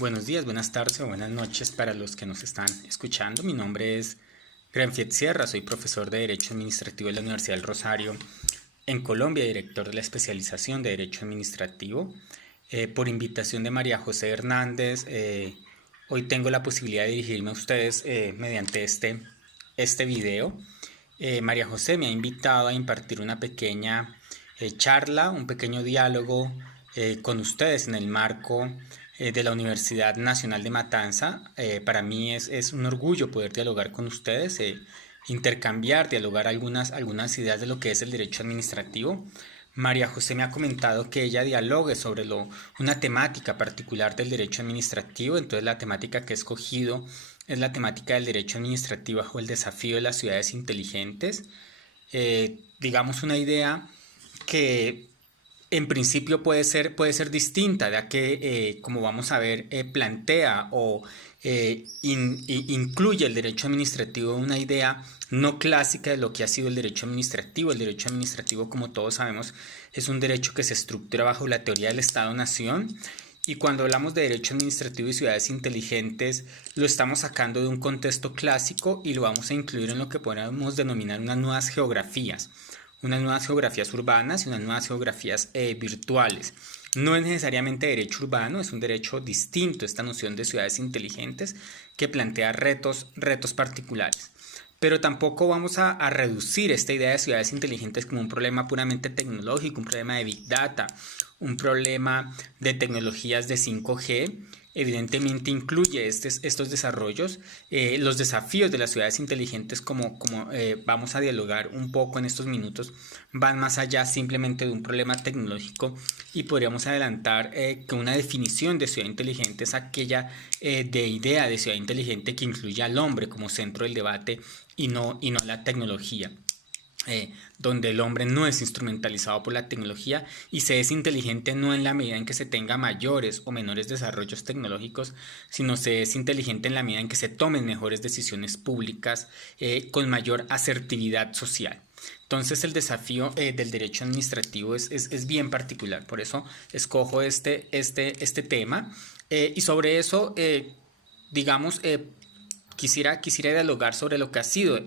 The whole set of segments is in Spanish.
Buenos días, buenas tardes o buenas noches para los que nos están escuchando. Mi nombre es Granfiet Sierra, soy profesor de Derecho Administrativo de la Universidad del Rosario en Colombia, director de la especialización de Derecho Administrativo. Por invitación de María José Hernández, hoy tengo la posibilidad de dirigirme a ustedes mediante este video. María José me ha invitado a impartir una pequeña charla, un pequeño diálogo con ustedes en el marco de la Universidad Nacional de Matanza. Para mí es un orgullo poder dialogar con ustedes, dialogar algunas ideas de lo que es el derecho administrativo. María José me ha comentado que ella dialogue sobre una temática particular del derecho administrativo. Entonces la temática que he escogido es la temática del derecho administrativo bajo el desafío de las ciudades inteligentes. Digamos una idea que en principio puede ser distinta, ya que, como vamos a ver, plantea o incluye el derecho administrativo una idea no clásica de lo que ha sido el derecho administrativo. El derecho administrativo, como todos sabemos, es un derecho que se estructura bajo la teoría del Estado-Nación. Y cuando hablamos de derecho administrativo y ciudades inteligentes, lo estamos sacando de un contexto clásico y lo vamos a incluir en lo que podemos denominar unas nuevas geografías urbanas y unas nuevas geografías virtuales. No es necesariamente derecho urbano, es un derecho distinto, esta noción de ciudades inteligentes que plantea retos particulares. Pero tampoco vamos a reducir esta idea de ciudades inteligentes como un problema puramente tecnológico, un problema de Big Data, un problema de tecnologías de 5G. Evidentemente incluye estos desarrollos, los desafíos de las ciudades inteligentes, como vamos a dialogar un poco en estos minutos, van más allá simplemente de un problema tecnológico, y podríamos adelantar que una definición de ciudad inteligente es aquella de idea de ciudad inteligente que incluye al hombre como centro del debate y no la tecnología. Donde el hombre no es instrumentalizado por la tecnología y se es inteligente no en la medida en que se tenga mayores o menores desarrollos tecnológicos, sino se es inteligente en la medida en que se tomen mejores decisiones públicas con mayor asertividad social. Entonces el desafío del derecho administrativo es bien particular, por eso escojo este tema, y sobre eso, digamos, quisiera dialogar sobre lo que ha sido,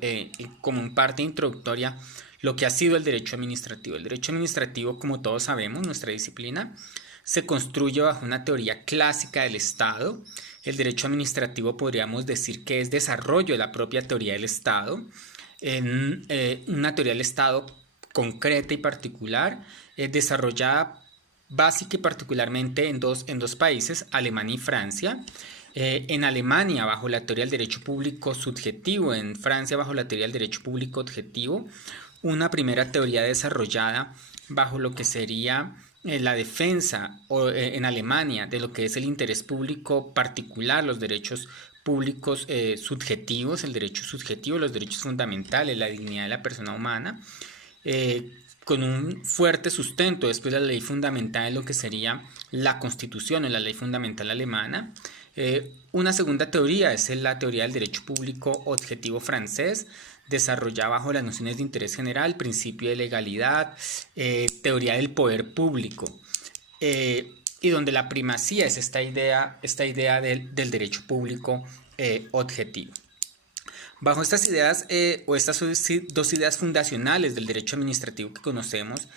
como en parte introductoria, lo que ha sido el derecho administrativo. El derecho administrativo, como todos sabemos, nuestra disciplina, se construye bajo una teoría clásica del Estado. El derecho administrativo podríamos decir que es desarrollo de la propia teoría del Estado, en una teoría del Estado concreta y particular, desarrollada básica y particularmente en dos países, Alemania y Francia. En Alemania bajo la teoría del derecho público subjetivo, en Francia bajo la teoría del derecho público objetivo. Una primera teoría desarrollada bajo lo que sería la defensa en Alemania de lo que es el interés público particular, los derechos públicos subjetivos, el derecho subjetivo, los derechos fundamentales, la dignidad de la persona humana, con un fuerte sustento después de la ley fundamental de lo que sería la Constitución o la ley fundamental alemana. Una segunda teoría es la teoría del derecho público objetivo francés, desarrollada bajo las nociones de interés general, principio de legalidad, teoría del poder público, y donde la primacía es esta idea del derecho público objetivo. Bajo estas ideas, o estas dos ideas fundacionales del derecho administrativo que conocemos,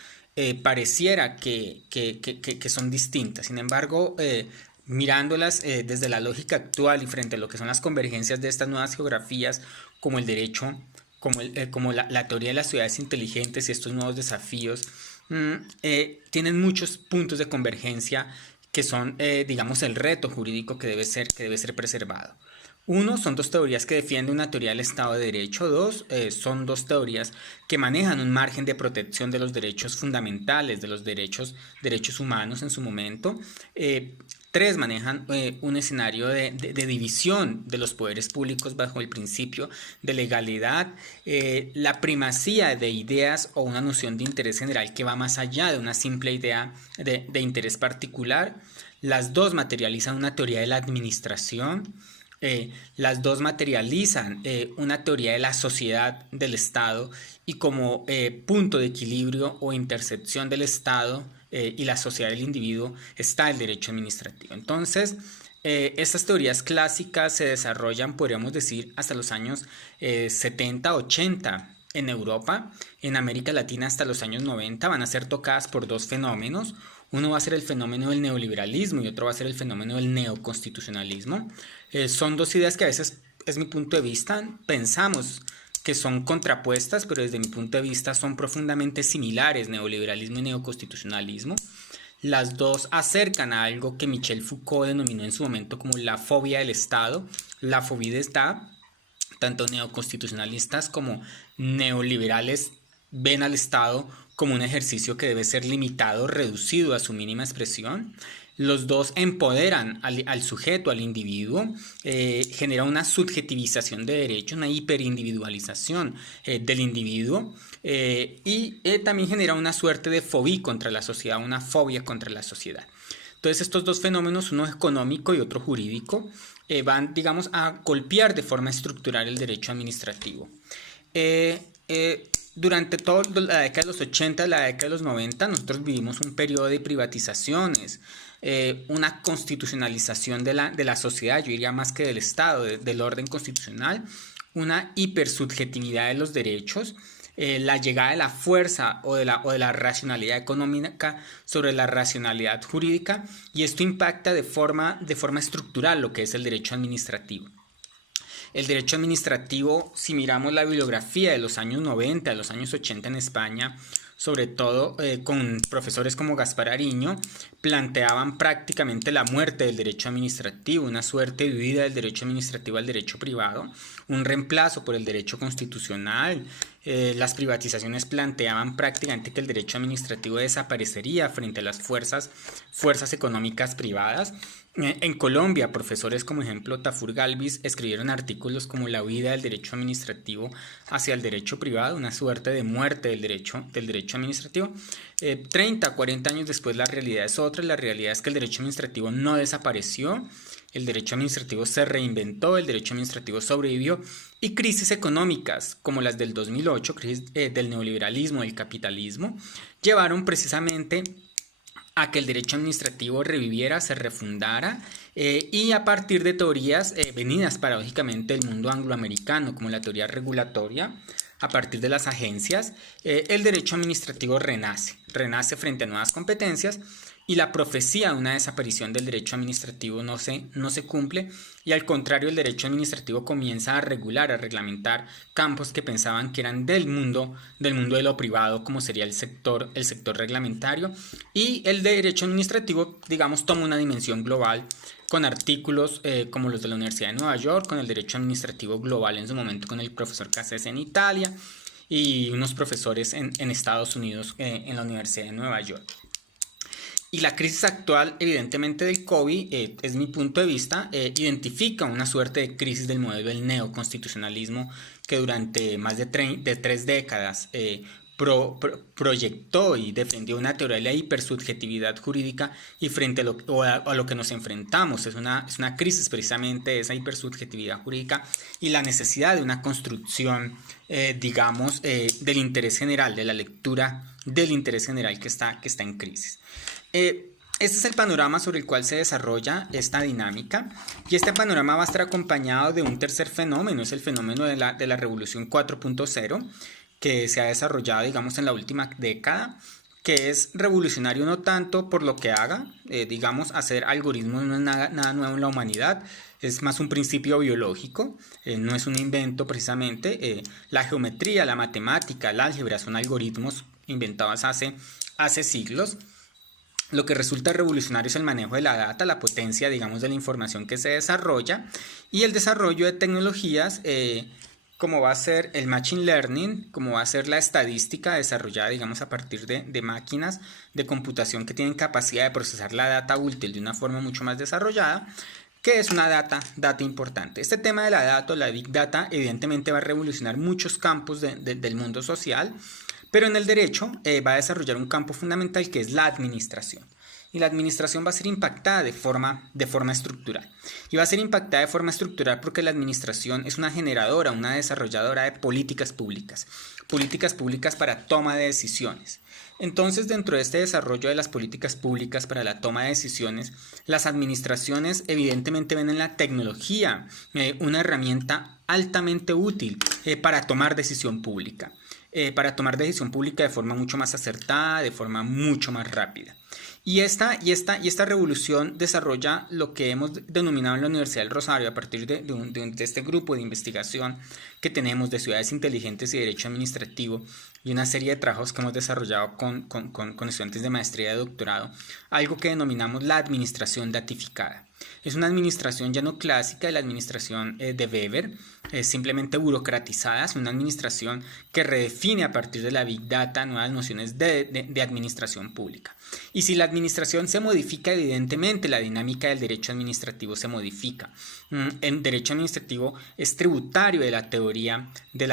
pareciera que son distintas. Sin embargo, mirándolas desde la lógica actual y frente a lo que son las convergencias de estas nuevas geografías, como el derecho, como la teoría de las ciudades inteligentes y estos nuevos desafíos, tienen muchos puntos de convergencia que son, digamos, el reto jurídico que debe ser preservado. Uno, son dos teorías que defienden una teoría del Estado de Derecho. Dos, son dos teorías que manejan un margen de protección de los derechos fundamentales, de los derechos humanos en su momento. Tres, manejan un escenario de división de los poderes públicos bajo el principio de legalidad, la primacía de ideas o una noción de interés general que va más allá de una simple idea de interés particular. Las dos materializan una teoría de la administración. Las dos materializan una teoría de la sociedad del Estado, y como punto de equilibrio o intersección del Estado y la sociedad del individuo está el derecho administrativo. Entonces, Estas teorías clásicas se desarrollan, podríamos decir, hasta los años 70, 80 en Europa. En América Latina hasta los años 90 van a ser tocadas por dos fenómenos. Uno va a ser el fenómeno del neoliberalismo y otro va a ser el fenómeno del neoconstitucionalismo. Son dos ideas que a veces, es mi punto de vista, pensamos que son contrapuestas, pero desde mi punto de vista son profundamente similares, neoliberalismo y neoconstitucionalismo. Las dos acercan a algo que Michel Foucault denominó en su momento como la fobia del Estado, la fobia de Estado. Tanto neoconstitucionalistas como neoliberales ven al Estado como un ejercicio que debe ser limitado, reducido a su mínima expresión. Los dos empoderan al sujeto, al individuo, genera una subjetivización de derechos, una hiperindividualización del individuo y también genera una suerte de fobia contra la sociedad, una fobia contra la sociedad. Entonces estos dos fenómenos, uno económico y otro jurídico, van, digamos, a golpear de forma estructural el derecho administrativo. Durante toda la década de los 80 y la década de los 90 nosotros vivimos un periodo de privatizaciones, una constitucionalización de la sociedad, yo diría más que del Estado, del orden constitucional, una hipersubjetividad de los derechos, la llegada de la fuerza o de la racionalidad económica sobre la racionalidad jurídica, y esto impacta de forma estructural lo que es el derecho administrativo. El derecho administrativo, si miramos la bibliografía de los años 90, de los años 80 en España, sobre todo con profesores como Gaspar Ariño, planteaban prácticamente la muerte del derecho administrativo, una suerte de huida del derecho administrativo al derecho privado, un reemplazo por el derecho constitucional. Las privatizaciones planteaban prácticamente que el derecho administrativo desaparecería frente a las fuerzas económicas privadas. En Colombia, profesores como ejemplo Tafur Galvis escribieron artículos como la huida del derecho administrativo hacia el derecho privado, una suerte de muerte del derecho administrativo. 30, 40 años después la realidad es otra, la realidad es que el derecho administrativo no desapareció, el derecho administrativo se reinventó, el derecho administrativo sobrevivió, y crisis económicas como las del 2008, crisis del neoliberalismo, del capitalismo, llevaron precisamente a que el derecho administrativo reviviera, se refundara, y a partir de teorías venidas paradójicamente del mundo angloamericano, como la teoría regulatoria, a partir de las agencias, el derecho administrativo renace frente a nuevas competencias, y la profecía de una desaparición del derecho administrativo no se cumple, y al contrario el derecho administrativo comienza a regular, a reglamentar campos que pensaban que eran del mundo de lo privado, como sería el sector reglamentario, y el derecho administrativo, digamos, toma una dimensión global con artículos como los de la Universidad de Nueva York, con el derecho administrativo global en su momento con el profesor Cassese en Italia y unos profesores en Estados Unidos en la Universidad de Nueva York. Y la crisis actual, evidentemente, del COVID, es mi punto de vista, identifica una suerte de crisis del modelo del neoconstitucionalismo que durante más de 3 décadas proyectó y defendió una teoría de la hipersubjetividad jurídica, y frente a lo que nos enfrentamos es una crisis precisamente de esa hipersubjetividad jurídica y la necesidad de una construcción, digamos, del interés general, de la lectura del interés general que está en crisis. Este es el panorama sobre el cual se desarrolla esta dinámica, y este panorama va a estar acompañado de un tercer fenómeno, es el fenómeno de la revolución 4.0, que se ha desarrollado, digamos, en la última década, que es revolucionario no tanto por lo que haga, digamos, hacer algoritmos no es nada nuevo en la humanidad, es más un principio biológico, no es un invento precisamente. La geometría, la matemática, el álgebra son algoritmos inventados hace siglos. Lo que resulta revolucionario es el manejo de la data, la potencia, digamos, de la información que se desarrolla, y el desarrollo de tecnologías como va a ser el machine learning, como va a ser la estadística desarrollada, digamos, a partir de máquinas de computación que tienen capacidad de procesar la data útil de una forma mucho más desarrollada, que es una data importante. Este tema de la data, la big data, evidentemente va a revolucionar muchos campos del mundo social, pero en el derecho va a desarrollar un campo fundamental que es la administración. y la administración va a ser impactada de forma estructural. Y va a ser impactada de forma estructural porque la administración es una generadora, una desarrolladora de políticas públicas para toma de decisiones. Entonces, dentro de este desarrollo de las políticas públicas para la toma de decisiones, las administraciones evidentemente ven en la tecnología una herramienta altamente útil para tomar decisión pública. De forma mucho más acertada, de forma mucho más rápida. Y esta revolución desarrolla lo que hemos denominado en la Universidad del Rosario a partir de este grupo de investigación que tenemos de ciudades inteligentes y derecho administrativo y una serie de trabajos que hemos desarrollado con estudiantes de maestría y de doctorado, algo que denominamos la administración datificada. Es una administración ya no clásica de la administración de Weber, simplemente burocratizada, es una administración que redefine a partir de la Big Data nuevas nociones de administración pública. Y si la administración se modifica, evidentemente la dinámica del derecho administrativo se modifica. El derecho administrativo es tributario de la teoría de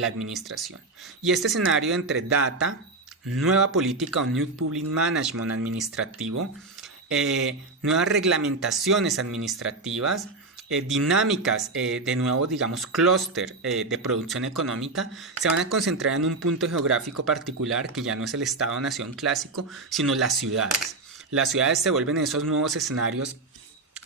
la administración. Y este escenario entre data, nueva política o New Public Management administrativo, nuevas reglamentaciones administrativas, dinámicas de nuevo, digamos, clúster de producción económica, se van a concentrar en un punto geográfico particular que ya no es el Estado-nación clásico, sino las ciudades. Las ciudades se vuelven esos nuevos escenarios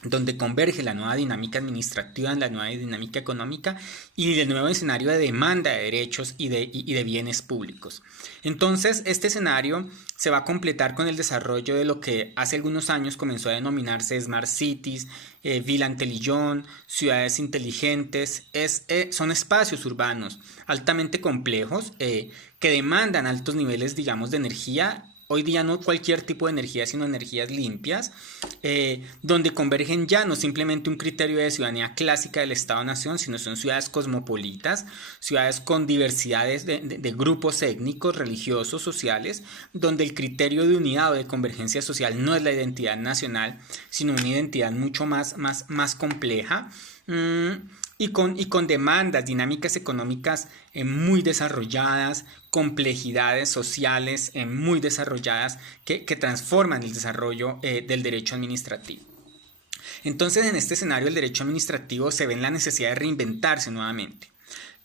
donde converge la nueva dinámica administrativa en la nueva dinámica económica y el nuevo escenario de demanda de derechos y de bienes públicos. Entonces, este escenario se va a completar con el desarrollo de lo que hace algunos años comenzó a denominarse Smart Cities, Ville Intelligente, ciudades inteligentes. Son espacios urbanos altamente complejos que demandan altos niveles, digamos, de energía. Hoy día no cualquier tipo de energía, sino energías limpias, donde convergen ya no simplemente un criterio de ciudadanía clásica del Estado-Nación, sino son ciudades cosmopolitas, ciudades con diversidades de grupos étnicos, religiosos, sociales, donde el criterio de unidad o de convergencia social no es la identidad nacional, sino una identidad mucho más compleja. Y con demandas, dinámicas económicas muy desarrolladas, complejidades sociales muy desarrolladas que transforman el desarrollo del derecho administrativo. Entonces, en este escenario, el derecho administrativo se ve en la necesidad de reinventarse nuevamente.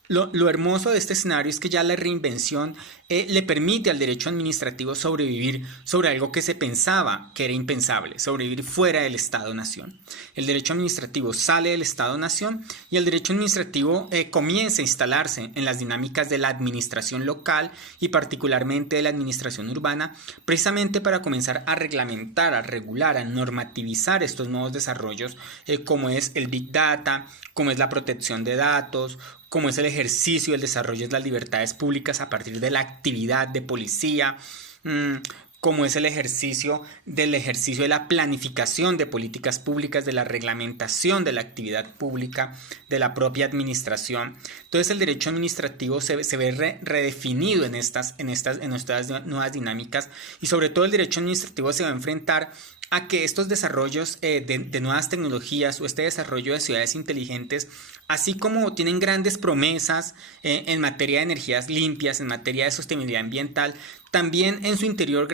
Lo hermoso de este escenario es que ya la reinvención le permite al derecho administrativo sobrevivir sobre algo que se pensaba que era impensable, sobrevivir fuera del Estado-Nación. El derecho administrativo sale del Estado-Nación y el derecho administrativo comienza a instalarse en las dinámicas de la administración local y particularmente de la administración urbana, precisamente para comenzar a reglamentar, a regular, a normativizar estos nuevos desarrollos como es el Big Data, como es la protección de datos, como es el ejercicio y el desarrollo de las libertades públicas a partir de la actividad de policía, como es el ejercicio de la planificación de políticas públicas, de la reglamentación de la actividad pública, de la propia administración. Entonces el derecho administrativo se ve redefinido en estas nuevas dinámicas y sobre todo el derecho administrativo se va a enfrentar a que estos desarrollos de nuevas tecnologías o este desarrollo de ciudades inteligentes, así como tienen grandes promesas en materia de energías limpias, en materia de sostenibilidad ambiental, también en su interior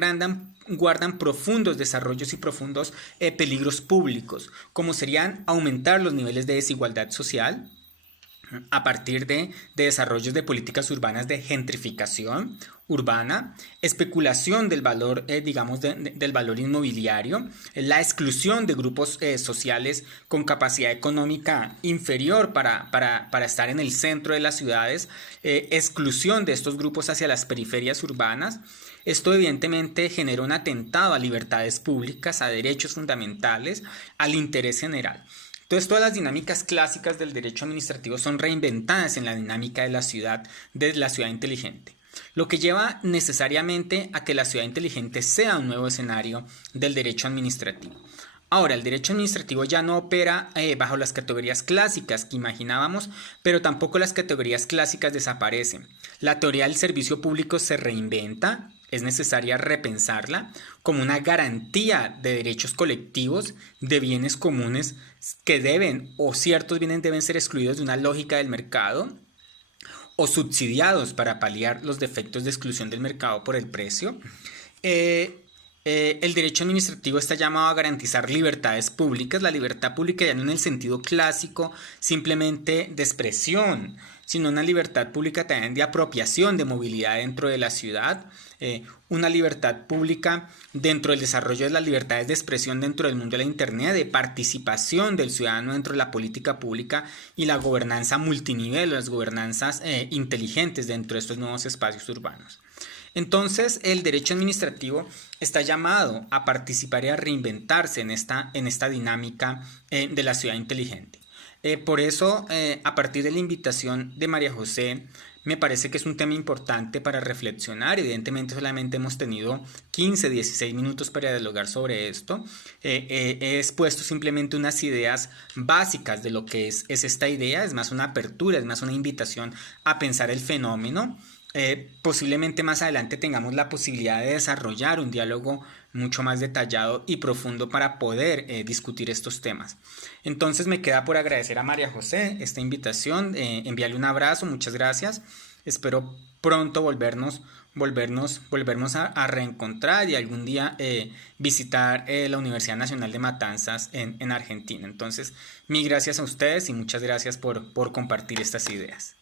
guardan profundos desarrollos y profundos peligros públicos, como serían aumentar los niveles de desigualdad social a partir de desarrollos de políticas urbanas de gentrificación urbana, especulación del valor, del valor inmobiliario, la exclusión de grupos sociales con capacidad económica inferior para estar en el centro de las ciudades, exclusión de estos grupos hacia las periferias urbanas. Esto evidentemente genera un atentado a libertades públicas, a derechos fundamentales, al interés general. Entonces, todas las dinámicas clásicas del derecho administrativo son reinventadas en la dinámica de la ciudad inteligente, lo que lleva necesariamente a que la ciudad inteligente sea un nuevo escenario del derecho administrativo. Ahora, el derecho administrativo ya no opera bajo las categorías clásicas que imaginábamos, pero tampoco las categorías clásicas desaparecen. La teoría del servicio público se reinventa. Es necesaria repensarla como una garantía de derechos colectivos, de bienes comunes que ciertos bienes deben ser excluidos de una lógica del mercado o subsidiados para paliar los defectos de exclusión del mercado por el precio. El derecho administrativo está llamado a garantizar libertades públicas, la libertad pública ya no en el sentido clásico simplemente de expresión, sino una libertad pública también de apropiación, de movilidad dentro de la ciudad, una libertad pública dentro del desarrollo de las libertades de expresión dentro del mundo de la Internet, de participación del ciudadano dentro de la política pública y la gobernanza multinivel, las gobernanzas inteligentes dentro de estos nuevos espacios urbanos. Entonces, el derecho administrativo está llamado a participar y a reinventarse en esta dinámica de la ciudad inteligente. Por eso, a partir de la invitación de María José, me parece que es un tema importante para reflexionar. Evidentemente solamente hemos tenido 15, 16 minutos para dialogar sobre esto. He expuesto simplemente unas ideas básicas de lo que es esta idea. Es más una apertura, es más una invitación a pensar el fenómeno. Posiblemente más adelante tengamos la posibilidad de desarrollar un diálogo mucho más detallado y profundo para poder discutir estos temas. Entonces me queda por agradecer a María José esta invitación, enviarle un abrazo, muchas gracias. Espero pronto volvernos a reencontrar y algún día visitar la Universidad Nacional de Matanzas en Argentina. Entonces, mil gracias a ustedes y muchas gracias por compartir estas ideas.